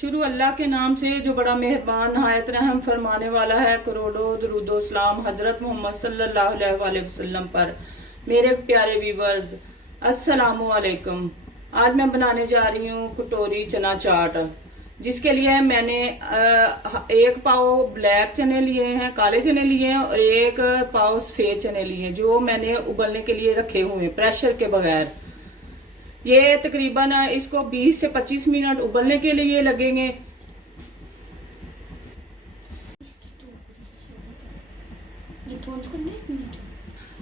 शुरू अल्लाह के नाम से जो बड़ा मेहरबान नहायत रहम फरमाने वाला है। करोड़ों दरूदो सलाम हजरत मोहम्मद सल्लल्लाहु अलैहि वसल्लम पर। मेरे प्यारे व्यूवर्स, अस्सलामु अलैकुम। आज मैं बनाने जा रही हूँ कटोरी चना चाट, जिसके लिए मैंने एक पाव ब्लैक चने लिए हैं, काले चने लिए हैं, और एक पाव सफेद चने लिए हैं, जो मैंने उबलने के लिए रखे हुए हैं प्रेशर के बगैर। ये तकरीबन इसको 20 से 25 मिनट उबलने के लिए लगेंगे।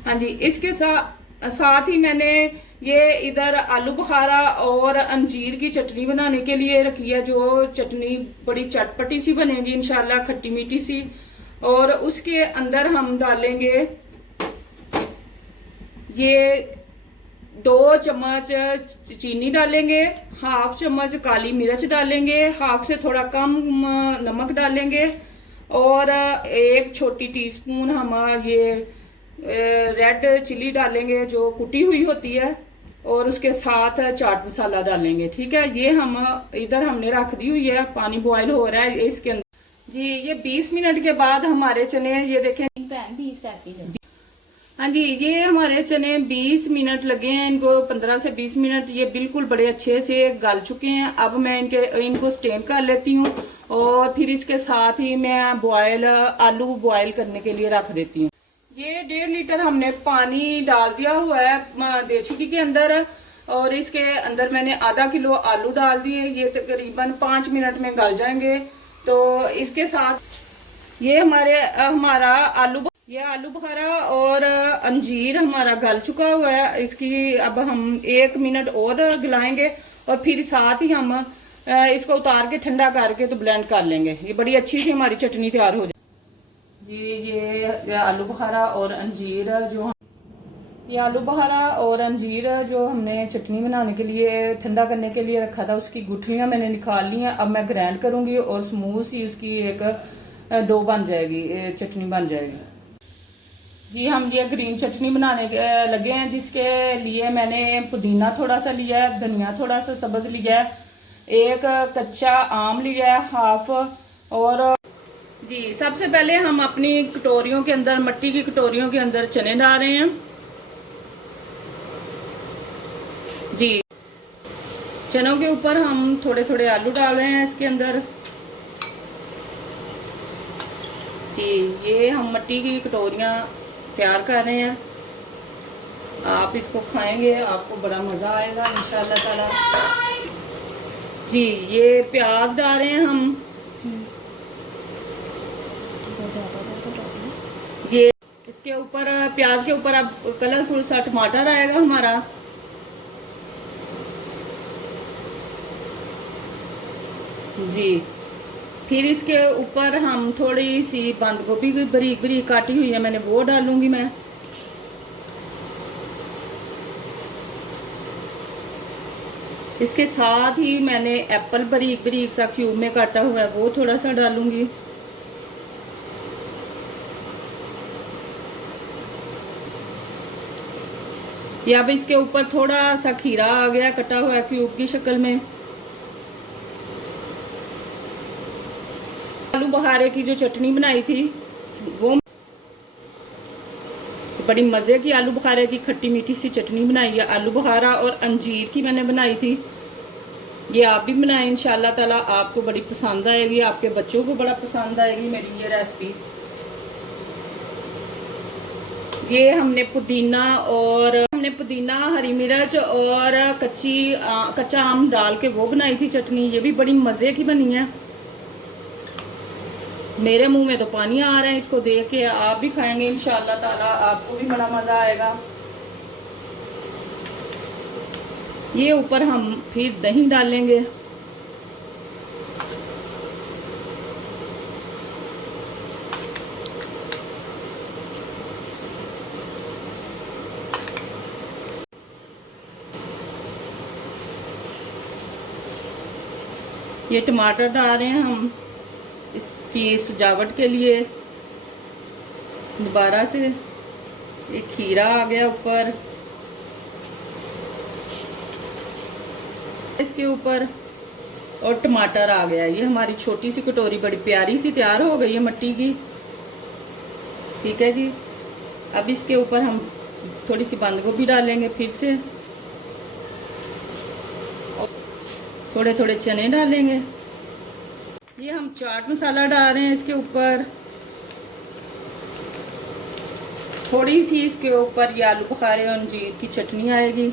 हाँ जी, इसके साथ ही मैंने ये इधर आलू बुखारा और अंजीर की चटनी बनाने के लिए रखी है, जो चटनी बड़ी चटपटी सी बनेगी इंशाल्लाह, खट्टी मीठी सी। और उसके अंदर हम डालेंगे ये 2 चम्मच चीनी डालेंगे, हाफ चम्मच काली मिर्च डालेंगे, हाफ से थोड़ा कम नमक डालेंगे, और 1 छोटी टीस्पून हम ये रेड चिली डालेंगे जो कुटी हुई होती है, और उसके साथ चाट मसाला डालेंगे। ठीक है, ये हम इधर हमने रख दी हुई है, पानी बॉयल हो रहा है इसके अंदर। जी, ये 20 मिनट के बाद हमारे चने ये देखें। हाँ जी, ये हमारे चने 20 मिनट लगे हैं, इनको 15 से 20 मिनट ये बिल्कुल बड़े अच्छे से गल चुके हैं। अब मैं इनको स्टेन कर लेती हूँ, और फिर इसके साथ ही मैं आलू बॉयल करने के लिए रख देती हूँ। ये 1.5 लीटर हमने पानी डाल दिया हुआ है देसी घी के अंदर, और इसके अंदर मैंने आधा किलो आलू डाल दिए। ये तकरीबन 5 मिनट में गल जाएंगे। तो इसके साथ ये हमारा आलू बुखारा और अंजीर हमारा गल चुका हुआ है। इसकी अब हम 1 मिनट और गलाएंगे, और फिर साथ ही हम इसको उतार के ठंडा करके तो ब्लेंड कर लेंगे। ये बड़ी अच्छी सी हमारी चटनी तैयार हो जाए जी। ये आलू बुखारा और अंजीर जो हमने चटनी बनाने के लिए ठंडा करने के लिए रखा था, उसकी गुठलियां मैंने निकाल ली हैं। अब मैं ग्राइंड करूंगी और स्मूथ सी उसकी एक डो बन जाएगी, चटनी बन जाएगी जी। हम ये ग्रीन चटनी बनाने लगे हैं, जिसके लिए मैंने पुदीना थोड़ा सा लिया है, धनिया थोड़ा सा सब्ज लिया है, 1 कच्चा आम लिया है हाफ। और जी, सबसे पहले हम अपनी कटोरियों के अंदर, मट्टी की कटोरियों के अंदर चने डाल रहे हैं जी। चनों के ऊपर हम थोड़े थोड़े आलू डाल रहे हैं इसके अंदर जी। ये हम मट्टी की कटोरियां तैयार कर रहे हैं। आप इसको खाएंगे, आपको बड़ा मजा आएगा इंशाल्लाह ताला जी। ये प्याज डाल रहे हैं हम, ये इसके ऊपर प्याज के ऊपर अब कलरफुल सा टमाटर आएगा हमारा जी। फिर इसके ऊपर हम थोड़ी सी बंद गोभी बारीक बारीक काटी हुई है, मैंने वो डालूंगी मैं। इसके साथ ही मैंने एप्पल बारीक बारीक सा क्यूब में काटा हुआ है, वो थोड़ा सा डालूंगी। ये अब इसके ऊपर थोड़ा सा खीरा आ गया कटा हुआ क्यूब की शक्ल में। आलू बुखारे की जो चटनी बनाई थी, वो बड़ी मजे की आलू बुखारे की खट्टी मीठी सी चटनी बनाई है। आलू बुखारा और अंजीर की मैंने बनाई थी। ये आप भी बनाएं इंशाल्लाह ताला, आपको बड़ी पसंद आएगी, आपके बच्चों को बड़ा पसंद आएगी मेरी ये रेसिपी। ये हमने पुदीना हरी मिर्च और कच्चा आम डाल के वो बनाई थी चटनी। ये भी बड़ी मजे की बनी है। मेरे मुंह में तो पानी आ रहा है इसको देख के। आप भी खाएंगे इंशाल्लाह ताला, आपको भी बड़ा मजा आएगा। ये ऊपर हम फिर दही डालेंगे। ये टमाटर डाल रहे हैं हम इसकी सजावट के लिए। दोबारा से एक खीरा आ गया ऊपर, इसके ऊपर और टमाटर आ गया। ये हमारी छोटी सी कटोरी बड़ी प्यारी सी तैयार हो गई है मट्टी की। ठीक है जी, अब इसके ऊपर हम थोड़ी सी बंद गोभी डालेंगे फिर से, थोड़े थोड़े चने डालेंगे। ये हम चाट मसाला डाल रहे हैं इसके ऊपर, थोड़ी सी इसके ऊपर ये आलू बुखारे और अंजीर की चटनी आएगी।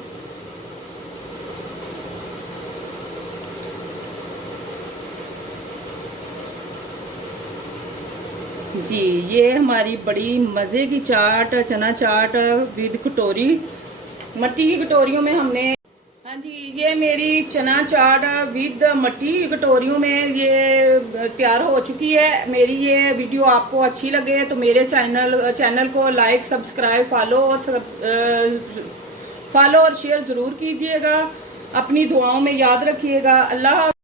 जी, ये हमारी बड़ी मज़े की चाट, चना चाट विद कटोरी, मट्टी की कटोरियों में हमने। हाँ जी, ये मेरी चना चाट विद मट्टी की कटोरियों में ये तैयार हो चुकी है। मेरी ये वीडियो आपको अच्छी लगे तो मेरे चैनल को लाइक, सब्सक्राइब, फॉलो और शेयर ज़रूर कीजिएगा। अपनी दुआओं में याद रखिएगा। अल्लाह।